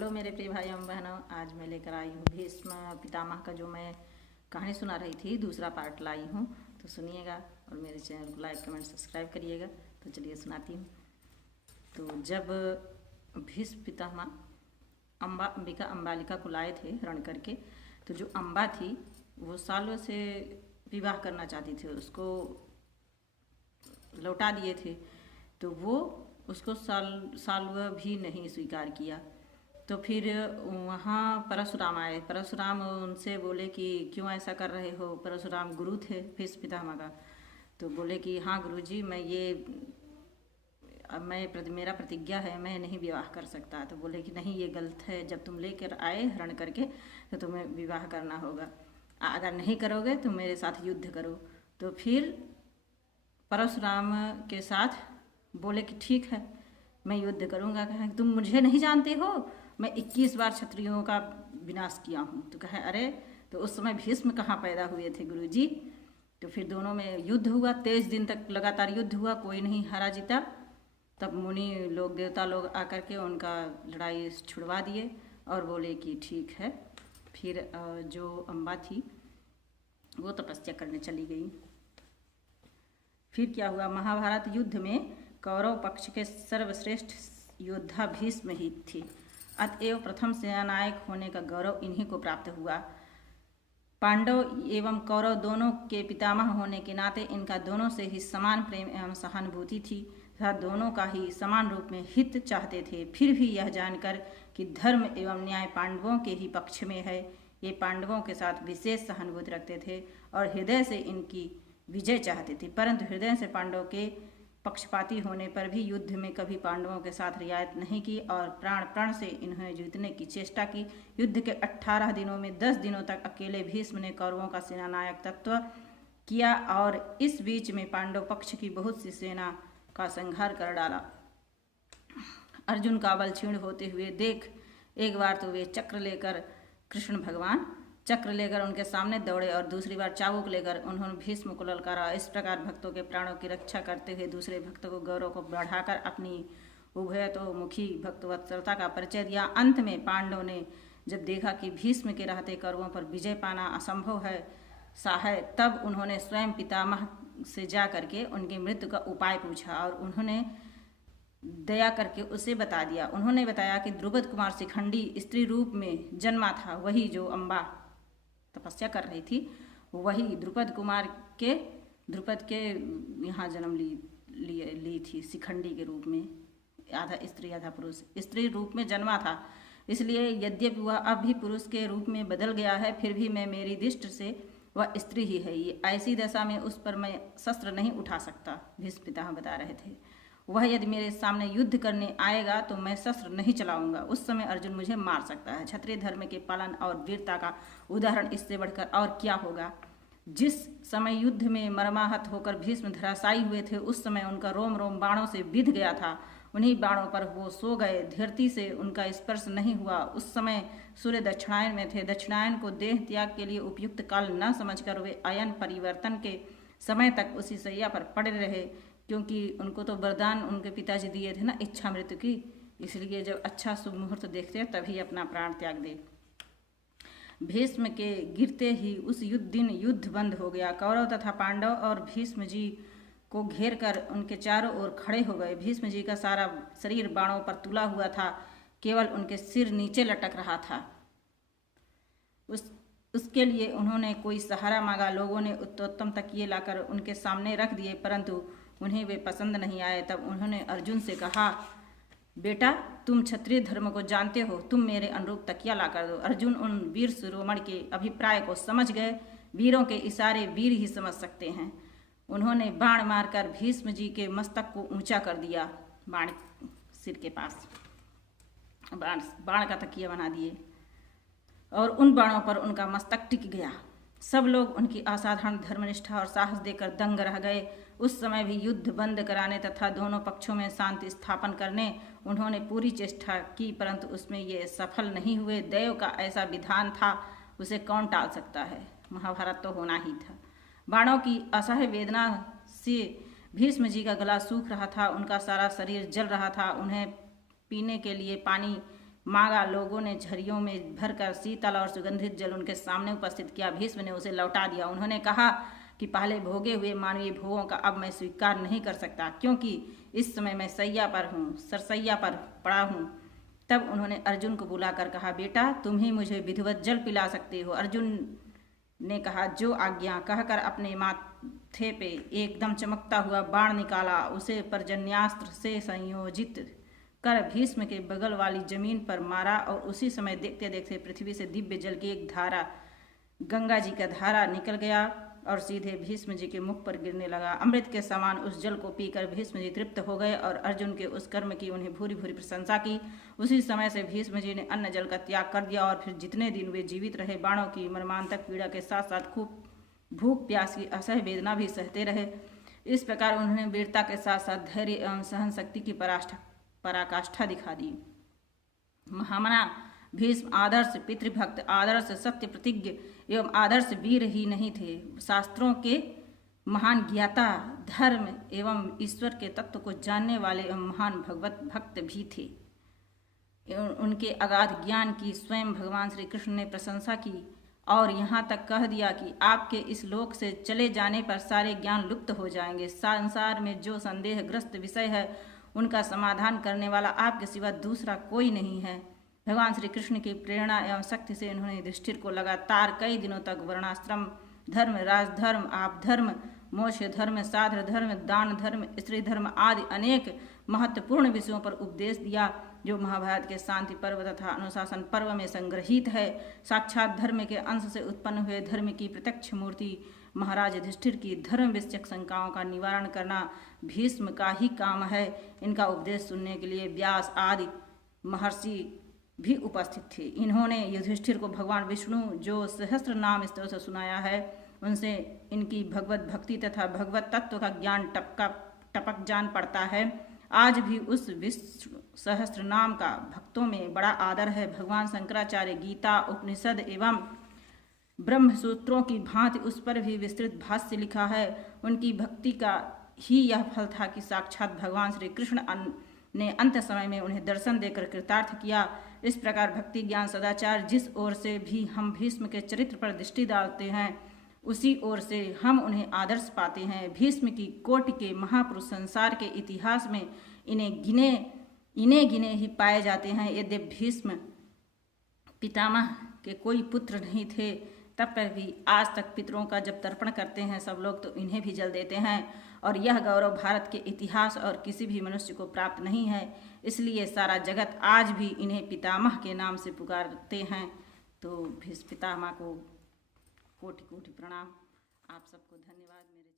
Hello मेरे प्रिय भाई एवं बहनों, आज मैं लेकर आई हूँ भीष्म पितामह का जो मैं कहानी सुना रही थी, दूसरा पार्ट लाई हूँ। तो सुनिएगा और मेरे चैनल को लाइक कमेंट सब्सक्राइब करिएगा। तो चलिए सुनाती हूँ। तो जब भीष्म पितामह अंबिका अम्बालिका को लाए थे रण करके, तो जो अम्बा थी वो सालों से विवाह करना चाहती थी, उसको लौटा दिए थे। तो वो उसको सालवा भी नहीं स्वीकार किया। तो फिर वहाँ परशुराम आए। परशुराम उनसे बोले कि क्यों ऐसा कर रहे हो। परशुराम गुरु थे भीष्म पितामह का। तो बोले कि हाँ गुरुजी, मेरा प्रतिज्ञा है, मैं नहीं विवाह कर सकता। तो बोले कि नहीं, ये गलत है, जब तुम लेकर आए हरण करके तो तुम्हें विवाह करना होगा, अगर नहीं करोगे तो मेरे साथ युद्ध करो। तो फिर परशुराम के साथ बोले कि ठीक है, मैं युद्ध करूँगा। कहा तुम मुझे नहीं जानते हो, मैं 21 बार क्षत्रियों का विनाश किया हूँ। तो कहे अरे, तो उस समय भीष्म कहाँ पैदा हुए थे गुरुजी। तो फिर दोनों में युद्ध हुआ, 23 दिन तक लगातार युद्ध हुआ, कोई नहीं हारा जीता। तब मुनि लोग, देवता लोग आकर के उनका लड़ाई छुड़वा दिए और बोले कि ठीक है। फिर जो अम्बा थी वो तपस्या करने चली गई। फिर क्या हुआ, महाभारत युद्ध में कौरव पक्ष के सर्वश्रेष्ठ योद्धा भीष्म ही थे, अतएव प्रथम सेनानायक होने का गौरव इन्हीं को प्राप्त हुआ। पांडव एवं कौरव दोनों के पितामह होने के नाते इनका दोनों से ही समान प्रेम एवं सहानुभूति थी तथा दोनों का ही समान रूप में हित चाहते थे। फिर भी यह जानकर कि धर्म एवं न्याय पांडवों के ही पक्ष में है, ये पांडवों के साथ विशेष सहानुभूति रखते थे और हृदय से इनकी विजय चाहते थे। परंतु हृदय से पांडवों के पक्षपाती होने पर भी युद्ध में कभी पांडवों के साथ रियायत नहीं की और प्राण प्राण से इन्हें जीतने की चेष्टा की। युद्ध के 18 दिनों में 10 दिनों तक अकेले भीष्म ने कौरवों का सेनानायक तत्व किया और इस बीच में पांडव पक्ष की बहुत सी सेना का संहार कर डाला। अर्जुन का बल क्षीण होते हुए देख एक बार तो वे चक्र लेकर कृष्ण भगवान चक्र लेकर उनके सामने दौड़े और दूसरी बार चाबुक लेकर उन्होंने भीष्म को ललकारा। इस प्रकार भक्तों के प्राणों की रक्षा करते हुए दूसरे भक्तों को गौरव को बढ़ाकर अपनी उभयतोमुखी भक्तवत्सलता का परिचय दिया। अंत में पांडवों ने जब देखा कि भीष्म के रहते कौरवों पर विजय पाना असंभव है तब उन्होंने स्वयं पितामह से जा करके उनकी मृत्यु का उपाय पूछा और उन्होंने दया करके उसे बता दिया। उन्होंने बताया कि द्रुपद कुमार शिखंडी स्त्री रूप में जन्मा था, वही जो अम्बा तपस्या कर रही थी, वही द्रुपद के यहाँ जन्म ली थी शिखंडी के रूप में, आधा स्त्री आधा पुरुष, स्त्री रूप में जन्मा था। इसलिए यद्यपि वह अब भी पुरुष के रूप में बदल गया है, फिर भी मेरी दृष्टि से वह स्त्री ही है। ये ऐसी दशा में उस पर मैं शस्त्र नहीं उठा सकता, भीष्म पितामह बता रहे थे। वह यदि मेरे सामने युद्ध करने आएगा तो मैं शस्त्र नहीं चलाऊंगा, उस समय अर्जुन मुझे मार सकता है। क्षत्रिय धर्म के पालन और वीरता का उदाहरण इससे बढ़कर और क्या होगा। जिस समय युद्ध में मर्माहत होकर भीष्म धराशायी हुए थे, उस समय उनका रोम रोम बाणों से बिध गया था। उन्हीं बाणों पर वो सो गए, धरती से उनका स्पर्श नहीं हुआ। उस समय सूर्य दक्षिणायन में थे। दक्षिणायन को देह त्याग के लिए उपयुक्त काल न समझकर वे अयन परिवर्तन के समय तक उसी शैया पर पड़े रहे, क्योंकि उनको तो वरदान उनके पिताजी दिए थे ना, इच्छा मृत्यु की। इसलिए जब अच्छा शुभ मुहूर्त देखते हैं तभी अपना प्राण त्याग दे। भीष्म के गिरते ही उस दिन युद्ध बंद हो गया। कौरव तथा पांडव और भीष्म जी को घेर कर उनके चारों ओर खड़े हो गए। भीष्म जी का सारा शरीर बाणों पर तुला हुआ था, केवल उनके सिर नीचे लटक रहा था। उसके लिए उन्होंने कोई सहारा मांगा। लोगों ने उत्तम तकिए लाकर उनके सामने रख दिए, परंतु उन्हें वे पसंद नहीं आए। तब उन्होंने अर्जुन से कहा, बेटा तुम क्षत्रिय धर्म को जानते हो, तुम मेरे अनुरूप तकिया ला कर दो। अर्जुन उन वीर शिरोमणि के अभिप्राय को समझ गए। वीरों के इशारे वीर ही समझ सकते हैं। उन्होंने बाण मारकर भीष्म जी के मस्तक को ऊंचा कर दिया, बाण सिर के पास बाण का तकिया बना दिए और उन बाणों पर उनका मस्तक टिक गया। सब लोग उनकी असाधारण धर्मनिष्ठा और साहस देकर दंग रह गए। उस समय भी युद्ध बंद कराने तथा दोनों पक्षों में शांति स्थापन करने उन्होंने पूरी चेष्टा की, परंतु उसमें ये सफल नहीं हुए। दैव का ऐसा विधान था, उसे कौन टाल सकता है। महाभारत तो होना ही था। बाणों की असह्य वेदना से भीष्म जी का गला सूख रहा था, उनका सारा शरीर जल रहा था। उन्हें पीने के लिए पानी मांगा। लोगों ने झरियों में भरकर शीतल और सुगंधित जल उनके सामने उपस्थित किया। भीष्म ने उसे लौटा दिया। उन्होंने कहा कि पहले भोगे हुए मानवीय भोगों का अब मैं स्वीकार नहीं कर सकता, क्योंकि इस समय मैं सैया पर हूँ, सरसैया पर पड़ा हूँ। तब उन्होंने अर्जुन को बुलाकर कहा, बेटा तुम ही मुझे विधिवत जल पिला सकते हो। अर्जुन ने कहा, जो आज्ञा। कहकर अपने माथे पे एकदम चमकता हुआ बाण निकाला। उसे पर्जन्यास्त्र से संयोजित कर भीष्म के बगल वाली जमीन पर मारा और उसी समय देखते देखते पृथ्वी से दिव्य जल की एक धारा, गंगा जी का धारा निकल गया और सीधे भीष्म जी के मुख पर गिरने लगा। अमृत के समान उस जल को पीकर भीष्म जी तृप्त हो गए और अर्जुन के उस कर्म की उन्हें भूरी भूरी प्रशंसा की। उसी समय से भीष्म जी ने अन्न जल का त्याग कर दिया और फिर जितने दिन वे जीवित रहे बाणों की मर्मांतक पीड़ा के साथ साथ खूब भूख प्यास की असह्य वेदना भी सहते रहे। इस प्रकार उन्होंने वीरता के साथ साथ धैर्य एवं सहन शक्ति की पराकाष्ठा दिखा दी। महामना भीष्म आदर्श पितृभक्त, आदर्श सत्य प्रतिज्ञ एवं आदर्श वीर ही नहीं थे, शास्त्रों के महान ज्ञाता, धर्म एवं ईश्वर के तत्व को जानने वाले एवं महान भगवत भक्त भी थे। उनके अगाध ज्ञान की स्वयं भगवान श्री कृष्ण ने प्रशंसा की और यहाँ तक कह दिया कि आपके इस लोक से चले जाने पर सारे ज्ञान लुप्त हो जाएंगे। संसार में जो संदेहग्रस्त विषय है उनका समाधान करने वाला आपके सिवा दूसरा कोई नहीं है। भगवान श्री कृष्ण की प्रेरणा एवं शक्ति से उन्होंने युधिष्ठिर को लगातार कई दिनों तक वर्णाश्रम धर्म, राजधर्म, आपधर्म, मोक्ष धर्म, साधर धर्म, दान धर्म, स्त्री धर्म आदि अनेक महत्वपूर्ण विषयों पर उपदेश दिया, जो महाभारत के शांति पर्व तथा अनुशासन पर्व में संग्रहित है। साक्षात धर्म के अंश से उत्पन्न हुए धर्म की प्रत्यक्ष मूर्ति महाराज युधिष्ठिर की धर्म विषयक शंकाओं का निवारण करना भीष्म का ही काम है। इनका उपदेश सुनने के लिए व्यास आदि महर्षि भी उपस्थित थे। इन्होंने युधिष्ठिर को भगवान विष्णु जो सहस्त्र नाम स्तोत्र से सुनाया है, उनसे इनकी भगवत भक्ति तथा भगवत तत्व का ज्ञान टपक जान पड़ता है। आज भी उस विष्णु सहस्त्र नाम का भक्तों में बड़ा आदर है। भगवान शंकराचार्य गीता, उपनिषद एवं ब्रह्म सूत्रों की भांति उस पर भी विस्तृत भाष्य लिखा है। उनकी भक्ति का ही यह फल था कि साक्षात भगवान श्री कृष्ण ने अंत समय में उन्हें दर्शन देकर कृतार्थ किया। इस प्रकार भक्ति, ज्ञान, सदाचार जिस ओर से भी हम भीष्म के चरित्र पर दृष्टि डालते हैं, उसी ओर से हम उन्हें आदर्श पाते हैं। भीष्म की कोटि के महापुरुष संसार के इतिहास में इन्हें गिने ही पाए जाते हैं। यद्यपि भीष्म पितामह के कोई पुत्र नहीं थे, तब पर भी आज तक पितरों का जब तर्पण करते हैं सब लोग, तो इन्हें भी जल देते हैं और यह गौरव भारत के इतिहास और किसी भी मनुष्य को प्राप्त नहीं है। इसलिए सारा जगत आज भी इन्हें पितामह के नाम से पुकारते हैं। तो भीष्म पितामह को कोटि कोटि प्रणाम। आप सबको धन्यवाद। मेरे